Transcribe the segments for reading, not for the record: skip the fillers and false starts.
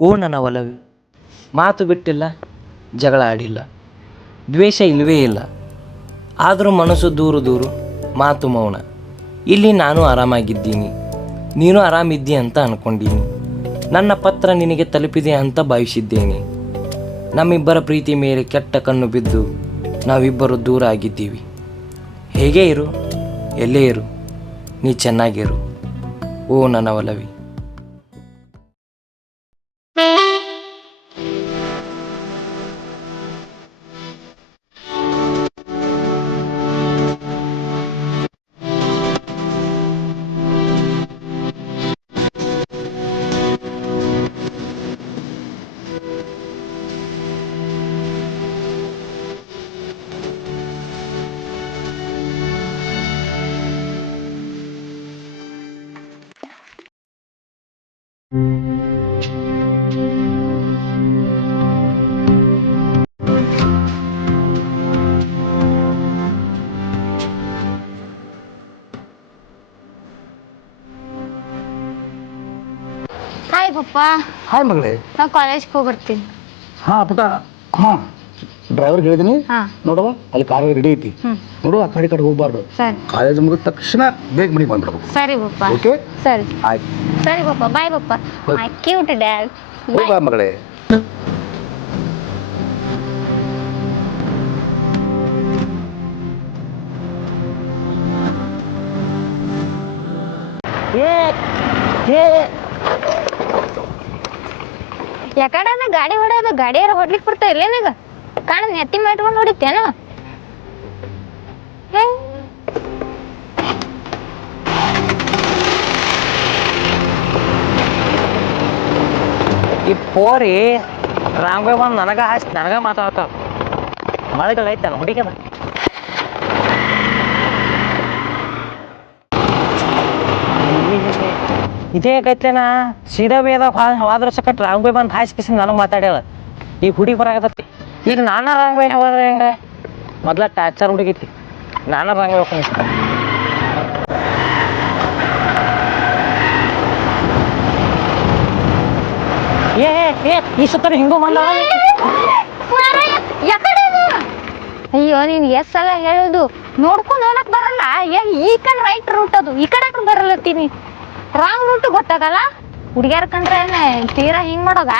ಓ ನನ್ನ ಒಲವೇ, ಮಾತು ಬಿಟ್ಟಿಲ್ಲ, ಜಗಳ ಆಡಿಲ್ಲ, ದ್ವೇಷ ಇಲ್ಲವೇ ಇಲ್ಲ. ಆದರೂ ಮನಸ್ಸು ದೂರು ದೂರು, ಮಾತು ಮೌನ. ಇಲ್ಲಿ ನಾನು ಆರಾಮಾಗಿದ್ದೀನಿ, ನೀನು ಆರಾಮಿದ್ದೀಯ ಅಂತ ಅಂದ್ಕೊಂಡೀನಿ. ನನ್ನ ಪತ್ರ ನಿನಗೆ ತಲುಪಿದೆ ಅಂತ ಭಾವಿಸಿದ್ದೇನೆ. ನಮ್ಮಿಬ್ಬರ ಪ್ರೀತಿ ಮೇಲೆ ಕೆಟ್ಟ ಕಣ್ಣು ಬಿದ್ದು ನಾವಿಬ್ಬರು ದೂರ ಆಗಿದ್ದೀವಿ. ಹೇಗೇ ಇರು, ಎಲ್ಲೇ ಇರು, ನೀ ಚೆನ್ನಾಗಿರು ಓ ನನ್ನ ಒಲವಿ. ಹಾಯ್ ಪಪ್ಪ. ಹಾಯ್ ಮಗಳೇ. ನಾ ಕಾಲೇಜ್ಗೆ ಹೋಗಿ ಬರ್ತೀನಿ. ಹಾ ಪುಟ. ಹಾ ಡ್ರೈವರ್ಗೆ ಹೇಳಿದೀನಿ. ಹಾ ನೋಡುವ ಅಲ್ಲಿ ಕಾರ್ ರೆಡಿ ಐತಿ. ನೋಡು ಆ ಕಡೆ ಹೋಗ್ಬಾರ್ದು. ಸರಿ. ಕಾಲೇಜ್ ಮುಗಿದ ತಕ್ಷಣ ಬೇಗ ಮನೆಗೆ ಬಂದ್ಬಿಡ್ಬೇಕು. ಸರಿ ಪಪ್ಪ. ಓಕೆ. ಸರಿ ಆಯ್ತು. ಸರಿ ಪಪ್ಪ. ಬಾಯ್ ಪಪ್ಪ. ಮೈ ಕ್ಯೂಟ್ ಡ್ಯಾಡ್. ಬಾ ಮಗಳೇ. ಯಾಕಡೆ ಗಾಡಿ ಹೊಡೆಯೋದು, ಗಾಡಿಯಾರ ಹೊಡ್ಲಿಕ್ಕೆ ಬರ್ತಾ ಇಲ್ಲ ನನಗ. ಕಾಣ ನೆತ್ತಿ ಮಾಡ್ಕೊಂಡು ಹೊಡಿತೇನು? ಈ ಪೋರಿ ರಾಮ್ಗೆ ಬಂದು ನನಗ ಮಾತಾಡ್ತಾವ. ಮಳೆಗಳು ಐತಲ್ಲ ಹುಡುಗಿದ. ಇದೇ ಕೈತ್ಲೇನ ಸೀದಾ ಬೇದ ಹೋದ್ರ ಸಕಟ್ ರಾಂಗ್ ಬೈ ಬಂದು ಹಾಯ್ಸಿ ನನಗೆ ಮಾತಾಡ್ಯಾಳ. ಈಗ ಹುಡುಗಿ ಬರಾಕತ್ತೈತಿ. ಈಗ ನಾನ ರಾಂಗ್ ಬೈ ಹೋದ್ರೆ ಹೆಂಗ? ಮೊದ್ಲ ಟಾರ್ಚರ್ ಹುಡುಗೈತಿ, ನಾನ ರಾಂಗ್ ಬೈ ಹೋಗ್ತೀನಿ. ಈ ಸುತ್ತ ಹಿಂಗೂ ಬಂದ. ಅಯ್ಯೋ ನೀನ್ ಎಷ್ಟ್ ಸಲ ಹೇಳುದು, ನೋಡ್ಕೊಂಡು ಹೋಗಕ್ ಬರಲ್ಲ. ಈ ಕಡೆ ರೈಟ್ ರೂಟ್ ಅದು, ಈ ಕಡೆ ಬರಲತ್ತೀನಿ. ರಾಂಗ್ ರೂಟ್ ಗೊತ್ತಾಗಲ್ಲ. ಹುಡುಗ್ಯಾರ ಕಂಡ್ರೆ ತೀರಾ ಹಿಂಗ್ ಮಾಡೋದ.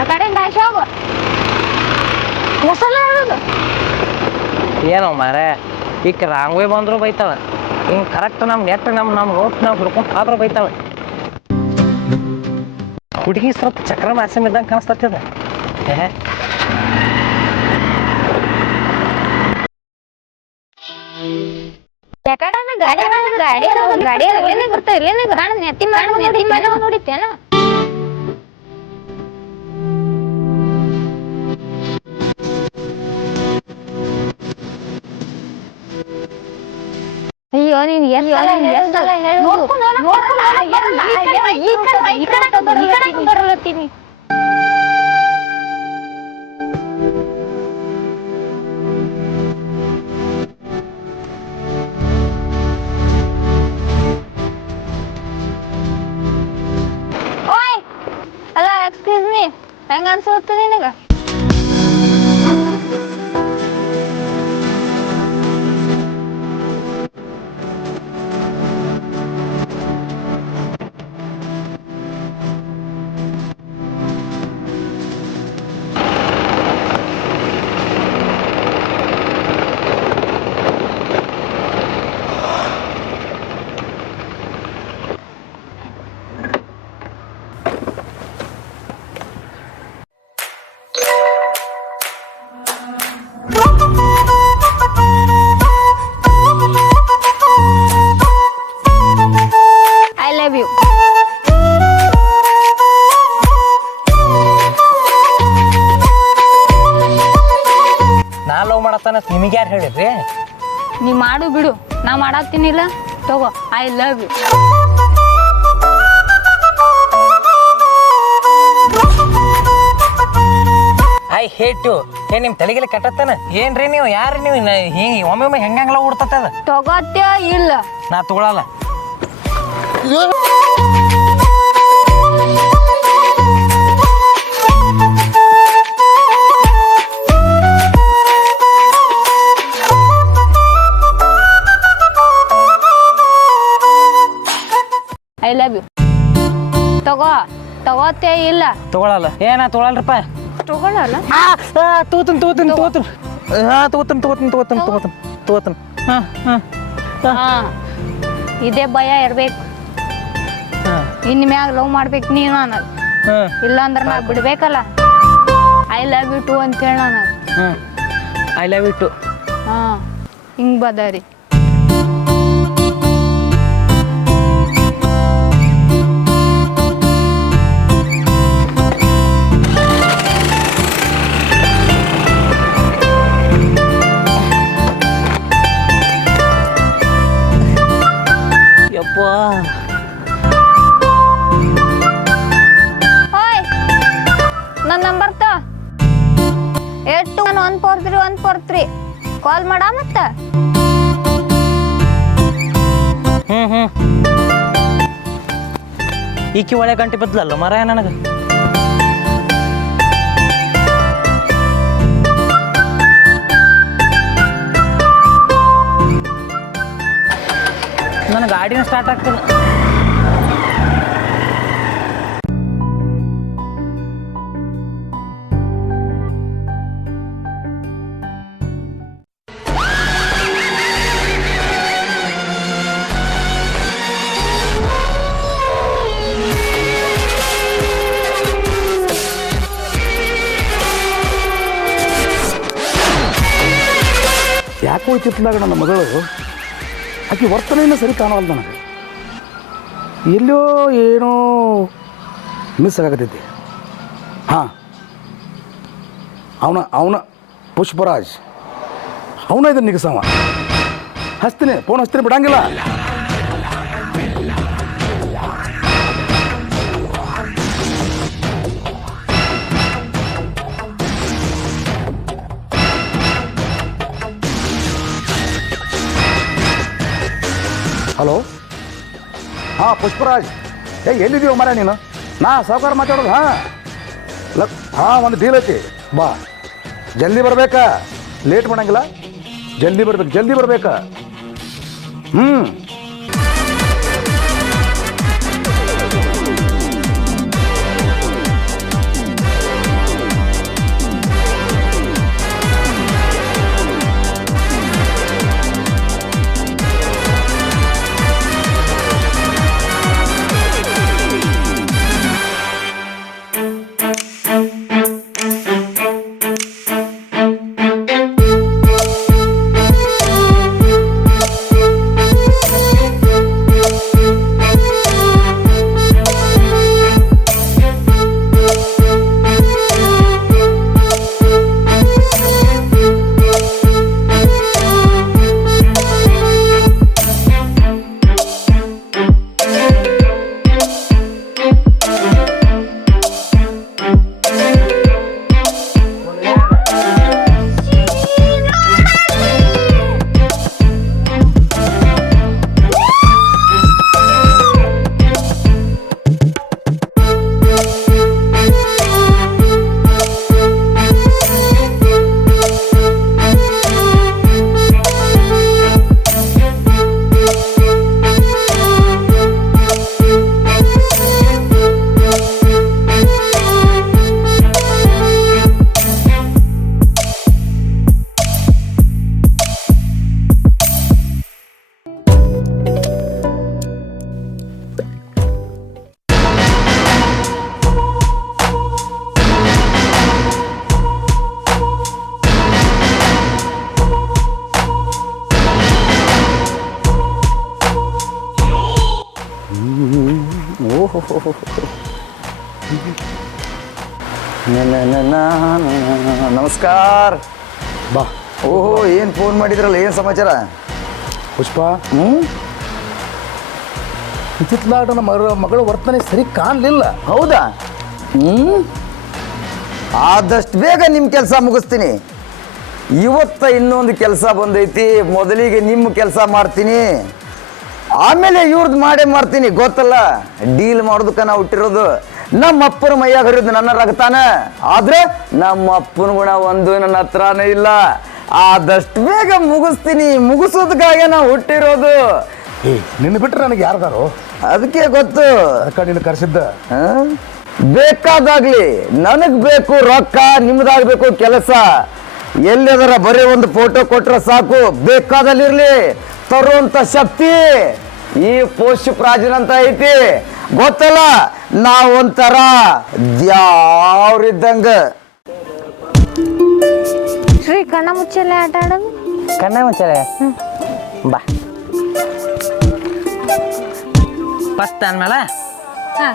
ಆ ಕಡೆಯಿಂದ ಹಾಕಿ ಹೋಗು. ಸಲ ಹೇಳುದು ಏನೋ ಮಾರೇ, ಈಗ ರಾಂಗ್ ವೇ ಬಂದ್ರು ಬೈತಾವ. ಹಿಂಗೆ ಕರೆಕ್ಟ್ ನಮ್ಮ ನೆಟ್ ನಮ್ಮ ರೋಡ್ ನಾವು ಹಿಡ್ಕೊಂಡು ಆದ್ರೂ ಬೈತಾವ. ಹುಡುಗಿ ಸ್ವಲ್ಪ ಚಕ್ರ ಮಾಸಮ್ ಇದ್ದಂಗೆ ಕಾಣಿಸ್ತದ. ಯಾಕಡೆ ಗಾಡಿ ಬರ್ತಾ ಇಲ್ಲ ನೆತ್ತಿ ಮಾಡಿ ನೋಡಿತ್ತೇನ? ಅಯ್ಯೋ ನೀನ್ ಬರಲತ್ತೀನಿ. ಓಯ್ ಅಲ್ಲ, ಎಕ್ಸ್ಕ್ಯೂಸ್ ಮೀ, ಹೆಂಗ ಅನ್ಸುತ್ತೆ ನಿನಗ? I love you. ನಾ ಲವ್ ಮಾಡತ್ತಾನ ನಿಮಗೆ ಯಾರು ಹೇಳಿದ್ರಿ? ನೀ ಮಾಡು ಬಿಡು, ನಾ ಮಾಡಾಕ್ತೀನಿಲ್ಲ. ತಗೋ, I love you. I hate you. ನಿಮ್ಮ ತಲೆಗೆಲ್ಲ ಕಟ್ಟತ್ತಾನ ಏನ್ರಿ ನೀವು? ಯಾರು ನೀವು? ಹಿಂಗೆ ಒಮ್ಮೆ ಹೆಂಗಂಗಲ್ಲ ಉಡ್ತದ. ತಗೋತ್ಯ ಇಲ್ಲ? ನಾ ತಗೊಳಲ್ಲ. ತಗೋತೇ ಇಲ್ಲ. ತಗೊಳಲ್ಲ ಏನ ತಗೊಳಲ್ರಪ್ಪ. ತಗೊಳಲ್ಲ. ತಗೋತೀನಿ ತಗೋತೀನಿ ತಗೋತೀನಿ. ಹಾಂ ತಗೋತೀನಿ ತಗೋತೀನಿ ತಗೋತೀನಿ ತಗೋತೀನಿ ತಗೋತೀನಿ. ಹಾಂ ಹಾಂ ಹಾ ಇದೇ ಭಯ ಇರ್ಬೇಕು. ಹಾಂ ಇನ್ ಮ್ಯಾಗ ಲವ್ ಮಾಡ್ಬೇಕು ನೀನು ಅನ್ನೋದು. ಹಾಂ ಇಲ್ಲಾಂದ್ರೆ ನಾ ಬಿಡ್ಬೇಕಲ್ಲ. ಐ ಲವ್ ಯು ಟು ಅಂತ ಹೇಳ ನಾನು. ಹಾಂ ಐ ಲವ್ ಯು ಟು. ಹಾ ಹಿಂಗ್ ಬದರಿ. ಯಪ್ಪ ಓಯ್ ನನ್ನ ನಂಬರ್ ತ 8143 ಕಾಲ್ ಮಾಡ ಮತ್ತ. ಹ್ಞೂ ಈಕಿ ಒಳ್ಳೆ ಗಂಟೆ ಬದಲಲ್ಲ ಮರ ನನಗೆ. ನನ್ನ ಗಾಡಿನ ಸ್ಟಾರ್ಟ್ ಆಗ್ತದೆ. ಯಾಕೋ ಚಿತ್ರದಾಗ ನನ್ನ ಮಗಳು ಆಕೆ ವರ್ತನೆಯನ್ನು ಸರಿ ಕಾಣವಲ್ಲ ನನಗೆ. ಎಲ್ಲೋ ಏನೋ ಮಿಸ್ ಆಗತೈತಿ. ಹಾಂ ಅವನ ಪುಷ್ಪರಾಜ್ ಅವನ ಇದನ್ನು ನಿಗಸವ. ಹಚ್ತೀನಿ ಫೋನ್ ಹಚ್ತೀನಿ ಬಿಡಂಗಿಲ್ಲ. ಹಲೋ ಹಾಂ ಪುಷ್ಪರಾಜ್, ಎಲ್ಲಿದ್ದೀವ ಮರ ನೀನು? ನಾ ಸಾವುಕಾರ ಮಾತಾಡೋದು. ಹಾಂ ಒಂದು ಡೀಲ್ ಐತಿ, ಬಾ ಜಲ್ದಿ ಬರ್ಬೇಕಾ, ಲೇಟ್ ಮಾಡಂಗಿಲ್ಲ, ಜಲ್ದಿ ಬರ್ಬೇಕಾ. ನಮಸ್ಕಾರ. ಬಾ. ಓಹೋ, ಏನು ಫೋನ್ ಮಾಡಿದ್ರಲ್ಲ, ಏನು ಸಮಾಚಾರ? ಪುಷ್ಪ, ಇತ್ತಿತ್ಲಾಗ ನನ್ನ ಮಗಳ ವರ್ತನೆ ಸರಿ ಕಾಣಲಿಲ್ಲ. ಹೌದಾ? ಆದಷ್ಟು ಬೇಗ ನಿಮ್ಮ ಕೆಲಸ ಮುಗಿಸ್ತೀನಿ. ಇವತ್ತ ಇನ್ನೊಂದು ಕೆಲಸ ಬಂದೈತಿ. ಮೊದಲಿಗೆ ನಿಮ್ಮ ಕೆಲಸ ಮಾಡ್ತೀನಿ, ಆಮೇಲೆ ಇವ್ರದ್ದು ಮಾಡೇ ಮಾಡ್ತೀನಿ. ಗೊತ್ತಲ್ಲ, ಡೀಲ್ ಮಾಡೋದಕ್ಕೆ ನಾವು ಹುಟ್ಟಿರೋದು. ನಮ್ಮ ಅಪ್ಪನ ಮೈಯಾಗ ಹರಿಯೋದು ನನ್ನ ರಕ್ತಾನ, ಆದ್ರೆ ನಮ್ಮ ಅಪ್ಪನ ಗುಣ ಒಂದು ನನ್ನ ಹತ್ರನೇ ಇಲ್ಲ. ಆದಷ್ಟು ಬೇಗ ಮುಗಿಸ್ತೀನಿ, ಮುಗಿಸೋದಕ್ಕಾಗೆ ನಾವು ಹುಟ್ಟಿರೋದು. ನಿನ್ನ ಬಿಟ್ಟರೆ ನನಗೆ ಯಾರ್ದಾರು? ಅದಕ್ಕೆ ಗೊತ್ತು. ಅದಕ್ಕೆ ನಿನ್ನ ಕರೆಸಿದ್ದ. ಬೇಕಾದಾಗ್ಲಿ ನನಗ್ ಬೇಕು ರೊಕ್ಕ, ನಿಮ್ದಾಗ್ಬೇಕು ಕೆಲಸ. ಎಲ್ಲದರ ಬರೀ ಒಂದು ಫೋಟೋ ಕೊಟ್ರೆ ಸಾಕು, ಬೇಕಾದಲ್ಲಿರ್ಲಿ ತರುವಂತ ಶಕ್ತಿ ಈ ಪುಷ್ಪರಾಜನಂತ ಐತಿ. ಗೊತ್ತಲ್ಲ, ನಾವೊಂಥರ ದ್ಯಾವ್ರಿದ್ದಂಗ. ಶ್ರೀ ಕಣ್ಣ ಮುಚ್ಚಲೆ ಆಟ ಆಡೋದು. ಕಣ್ಣ ಮುಚ್ಚಲೆ ಬಾ. ಫಸ್ಟ್ ಅಂದ್ಮೇಲೆ ಹಾ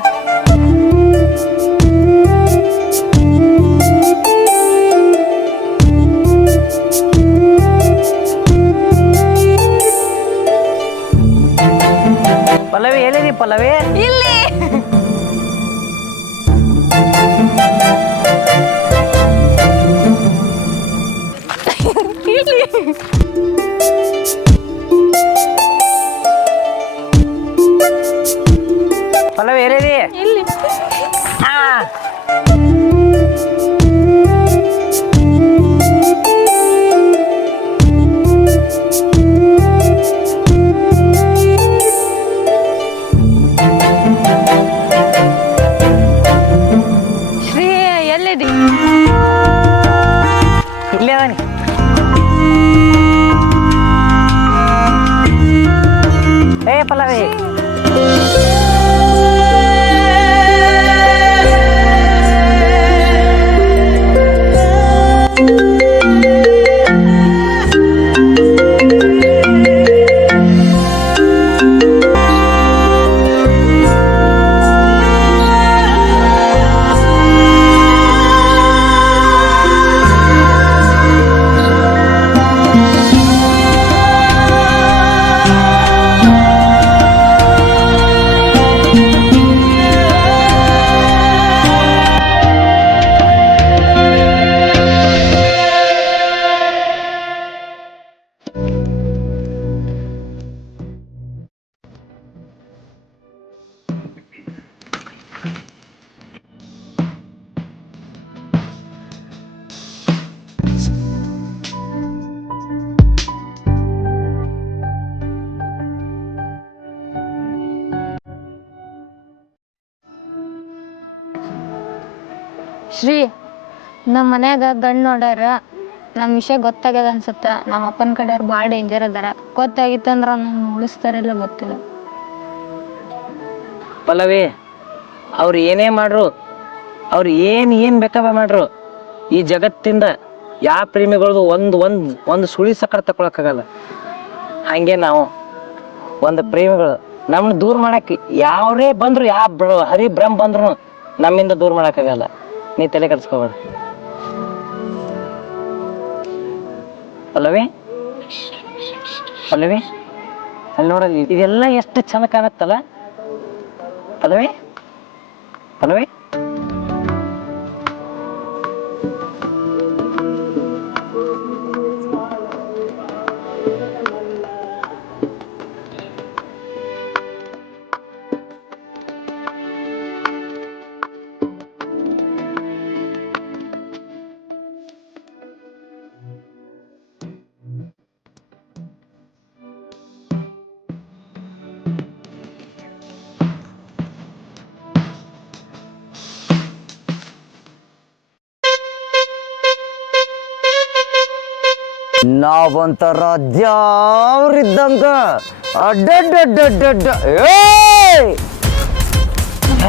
ಪಲ್ಲವಿ ಹೇಳಿದಿ ಪಲ್ಲವಿ. ಇಲ್ಲಿ ಪಲ್ಲವಿ ಹೇಳಿದಿ. ಇಲ್ಲಿ ಹಾ ಶ್ರೀ ಎಲ್ಲಿದಿ? ಇಲ್ಲೇ ಅವನಿ. ಏ ಪಲ್ಲವಿ, ಶ್ರೀ ನಮ್ಮ ಮನ್ಯಾಗ ಗಂಡು ನೋಡ್ಯಾರ. ನಮ್ಮ ವಿಷಯ ಗೊತ್ತಾಗ್ಯದ ಅನ್ಸುತ್ತ. ನಮ್ಮ ಅಪ್ಪನ ಕಡೆಯವ್ರು ಭಾಳ ಡೇಂಜರ್ ಅದಾರ. ಗೊತ್ತಾಗಿತ್ತಂದ್ರ ನನ್ನ ಉಳಿಸ್ತಾರಿಲ್ಲ ಗೊತ್ತಿಲ್ಲ. ಪಲ್ಲವಿ, ಅವ್ರು ಏನೇ ಮಾಡ್ರು, ಅವ್ರು ಏನು ಬೇಕಾದ ಮಾಡ್ರು, ಈ ಜಗತ್ತಿಂದ ಯಾವ ಪ್ರೇಮಿಗಳದು ಒಂದು ಸುಳಿ ಸಕ್ಕರೆ ತಗೊಳಕ್ಕಾಗಲ್ಲ. ಹಂಗೆ ನಾವು ಒಂದು ಪ್ರೇಮಿಗಳು ನಮ್ಮನ್ನ ದೂರ ಮಾಡಕ್ಕೆ ಯಾವರೇ ಬಂದ್ರು, ಹರಿ ಬ್ರಹ್ಮ ಬಂದ್ರು ನಮ್ಮಿಂದ ದೂರ ಮಾಡೋಕ್ಕಾಗಲ್ಲ. ನೀ ತಲೆ ಕೆಡಿಸ್ಕೋಬೇಡ ಪಲ್ಲವಿ. ಪಲ್ಲವಿ, ಅಲ್ಲಿ ನೋಡ, ಇದೆಲ್ಲ ಎಷ್ಟು ಚಂದ ಕಾಣತ್ತಲ್ಲ ಪಲ್ಲವಿ. ಪಲ್ಲವಿ, ನಾವೊಂಥರ ದ್ಯಾವ್ರಿದ್ದಂಗ. ಅಡ್ಡಡ್ಡಡ್ಡಡ್ಡ. ಏಯ್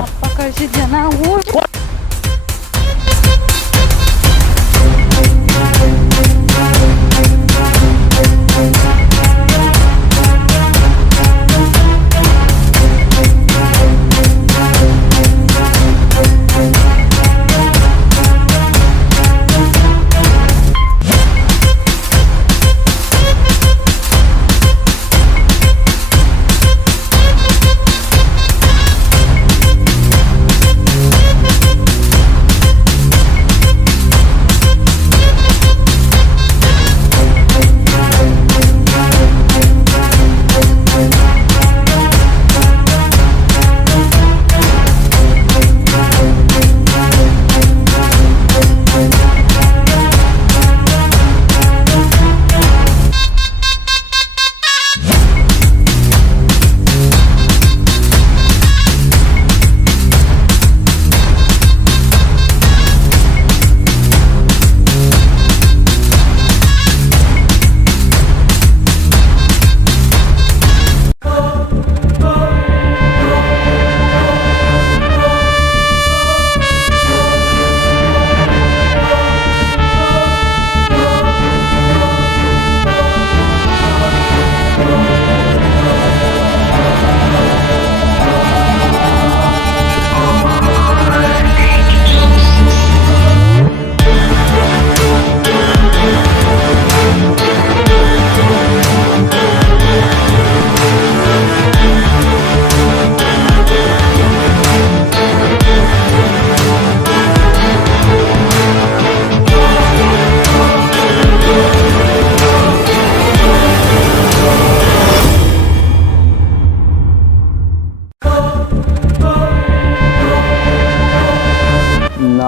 ಅಪ್ಪ ಕಳ್ಸಿದ ಜನ ಊಟ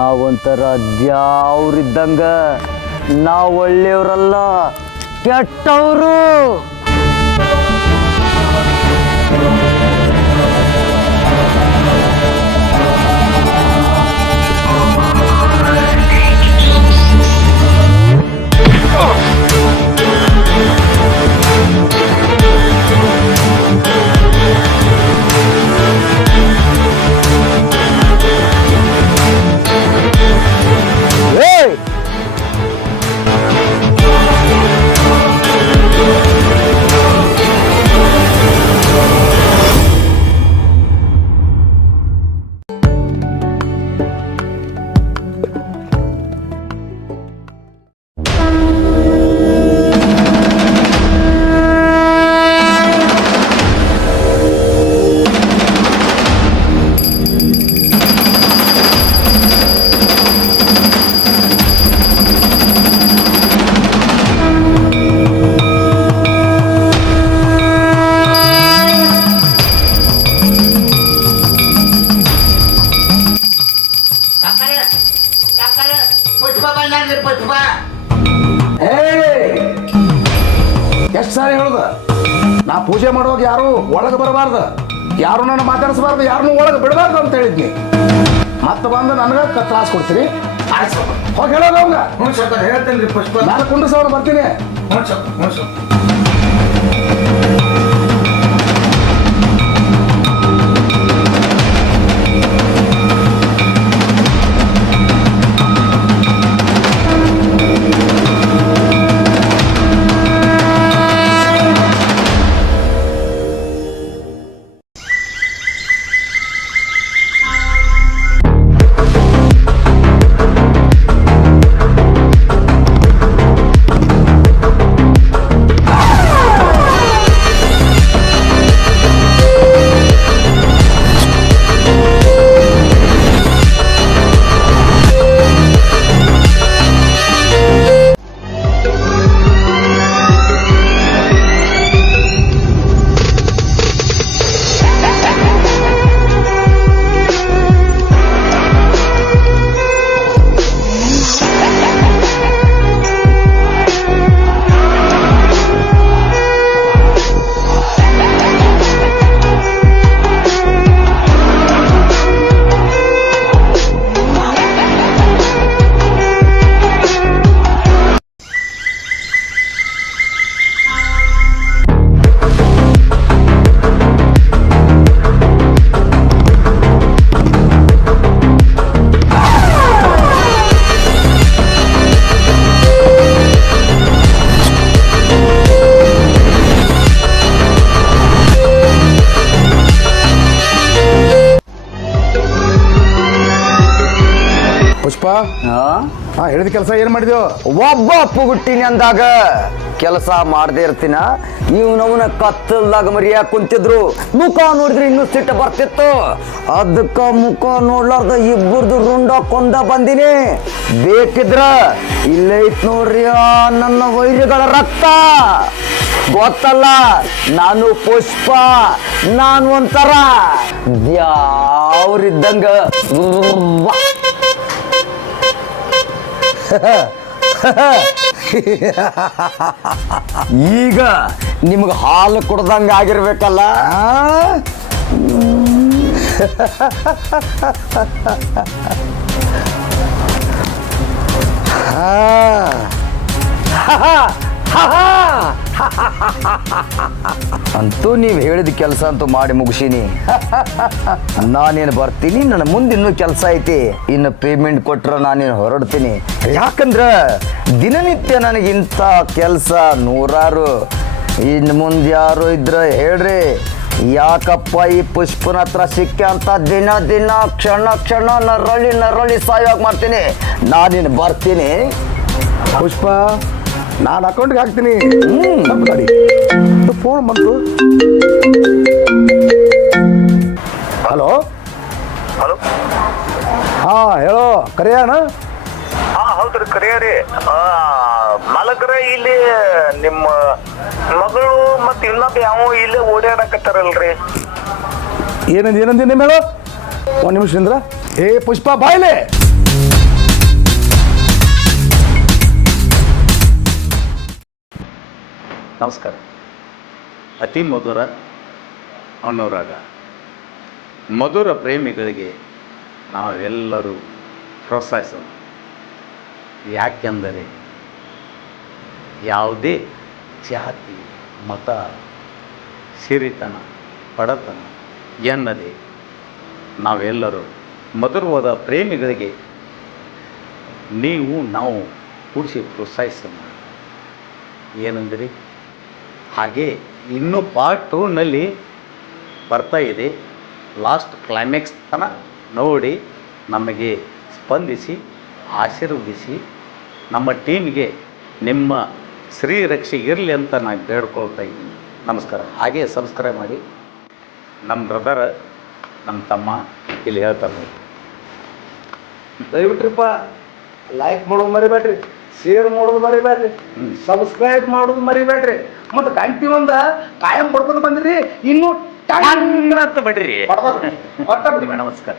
ನಾವೊಂಥರ ದ್ಯಾವ್ರಿದ್ದಂಗ ನಾವು ಒಳ್ಳೆಯವರಲ್ಲ, ಕೆಟ್ಟವರು. ಎಷ್ಟು ಸಾರಿ ಹೇಳುದ, ನಾ ಪೂಜೆ ಮಾಡುವಾಗ ಯಾರು ಒಳಗೆ ಬರಬಾರ್ದು, ಯಾರು ನನ್ನ ಮಾತಾಡಿಸಬಾರ್ದು, ಯಾರನ್ನೂ ಒಳಗೆ ಬಿಡಬಾರ್ದು ಅಂತ ಹೇಳಿದ್ನಿ. ಮತ್ತೆ ಬಂದು ನನಗೆ ತ್ರಾಸ ಕೊಡ್ತೀರಿ. ಹೋಗಿ ಹೇಳೋದು ಅವಂಗ. ಹೇಳ್ತೇನೆ ರೀ ಪುಷ್ಪ. ನಾನು ಕುಂಡ್ರಸೋಣ ಬರ್ತೀನಿ. ಪುಷ್ಪ, ಹೇಳಿದ ಕೆಲಸ ಏನ್ ಮಾಡಿದ್ಯೋ? ಒಬ್ಬ ಪುಗುಟ್ಟಿನಿ ಅಂದಾಗ ಕೆಲಸ ಮಾಡದೇ ಇರ್ತೀನ. ಇವನವನ ಕತ್ತಲ್ದಾಗ ಮರಿಯಾಕ ಕುಂತಿದ್ರು, ಮುಖ ನೋಡಿದ್ರೆ ಇನ್ನೂ ಸಿಟ್ಟು ಬರ್ತಿತ್ತು. ಅದಕ್ಕ ಮುಖ ನೋಡ್ಲಾರ್ದ ಇಬ್ಬರದು ರುಂಡ ಕೊಂದ ಬಂದಿನಿ. ಬೇಕಿದ್ರ ಇಲ್ಲೈತ್ ನೋಡ್ರಿ ನನ್ನ ವೈರಿಗಳ ರಕ್ತ. ಗೊತ್ತಲ್ಲ, ನಾನು ಪುಷ್ಪ, ನಾನು ಒಂಥರ ದ್ಯಾವ್ರಿದ್ದಂಗ. ಈಗ ನಿಮ್ಗೆ ಹಾಲು ಕುಡ್ದಂಗ ಆಗಿರ್ಬೇಕಲ್ಲ. ಅಂತೂ ನೀವು ಹೇಳಿದ ಕೆಲಸ ಅಂತೂ ಮಾಡಿ ಮುಗಿಸೀನಿ. ನಾನೇನು ಬರ್ತೀನಿ, ನನ್ನ ಮುಂದೆ ಇನ್ನೂ ಕೆಲಸ ಐತಿ. ಇನ್ನು ಪೇಮೆಂಟ್ ಕೊಟ್ರೆ ನಾನೇನು ಹೊರಡ್ತೀನಿ. ಯಾಕಂದ್ರೆ ದಿನನಿತ್ಯ ನನಗಿಂಥ ಕೆಲಸ ನೂರಾರು. ಇನ್ನು ಮುಂದೆ ಯಾರು ಇದ್ರೆ ಹೇಳ್ರಿ. ಯಾಕಪ್ಪ ಈ ಪುಷ್ಪನ ಹತ್ರ ಸಿಕ್ಕ ಅಂತ ದಿನ ದಿನ ಕ್ಷಣ ಕ್ಷಣ ನರಳಿ ಸಾಯೋಗಿ ಮಾಡ್ತೀನಿ. ನಾನೇನು ಬರ್ತೀನಿ. ಪುಷ್ಪ, ನಾನು ಅಕೌಂಟ್ಗೆ ಹಾಕ್ತೀನಿ. ಗಾಡಿ ಫೋನ್ ಬಂತು. ಹಲೋ ಹಲೋ, ಹಾ ಹೇಳೋ, ಕರೆಯೋಣ. ಹಾ ಹೌದ್ರಿ, ಕರಿಯರಿ. ಮಾಲಕರ ಇಲ್ಲಿ ನಿಮ್ಮ ಮಗಳು ಮತ್ತೆ ಇನ್ನೊಬ್ಬ ಯಾವ ಇಲ್ಲೇ ಓಡಾಡಕತ್ತಾರಲ್ರಿ. ಏನಂದ ನಿಮ್ಮ ಹೇಳೋ. ಒಂದು ನಿಮಿಷದಿಂದ. ಏ ಪುಷ್ಪ ಬಾಯ್ಲೆ. ನಮಸ್ಕಾರ. ಅತಿ ಮಧುರ ಅನುರಾಗ ಮಧುರ ಪ್ರೇಮಿಗಳಿಗೆ ನಾವೆಲ್ಲರೂ ಪ್ರೋತ್ಸಾಹಿಸೋಣ. ಯಾಕೆಂದರೆ ಯಾವುದೇ ಜಾತಿ ಮತ ಸಿರಿತನ ಬಡತನ ಎನ್ನದೆ ನಾವೆಲ್ಲರೂ ಮಧುರವಾದ ಪ್ರೇಮಿಗಳಿಗೆ ನೀವು ನಾವು ಕೂಡಿಸಿ ಪ್ರೋತ್ಸಾಹಿಸೋಣ. ಏನಂದರೆ ಹಾಗೆ ಇನ್ನೂ ಪಾರ್ಟ್ 2ನಲ್ಲಿ ಬರ್ತಾ ಇದೆ. ಲಾಸ್ಟ್ ಕ್ಲೈಮ್ಯಾಕ್ಸ್ ತನಕ ನೋಡಿ ನಮಗೆ ಸ್ಪಂದಿಸಿ ಆಶೀರ್ವದಿಸಿ ನಮ್ಮ ಟೀಮ್ಗೆ ನಿಮ್ಮ ಶ್ರೀರಕ್ಷೆ ಇರಲಿ ಅಂತ ನಾನು ಬೇಡ್ಕೊಳ್ತಾ ಇದ್ದೀನಿ. ನಮಸ್ಕಾರ. ಹಾಗೆ ಸಬ್ಸ್ಕ್ರೈಬ್ ಮಾಡಿ. ನಮ್ಮ ಬ್ರದರ್ ನಮ್ಮ ತಮ್ಮ ಇಲ್ಲಿ ಹೇಳ್ತಾರೆ. ದಯವಿಟ್ರಿಪ್ಪ ಲೈಕ್ ಮಾಡೋದು ಮರಿಬೇಡ್ರಿ, ಶೇರ್ ಮಾಡೋದು ಮರಿಬೇಡ್ರಿ, ಸಬ್ಸ್ಕ್ರೈಬ್ ಮಾಡೋದು ಮರಿಬೇಡ್ರಿ. ಮತ್ತು ಗಂಟಿ ಒಂದ ಕಾಯಂ ಪಡ್ಕೊಂಡು ಬಂದ್ರಿ ಇನ್ನೂ ಅಂತ ಬಿಡ್ರಿ. ಹೊಟ್ಟ ನಮಸ್ಕಾರ.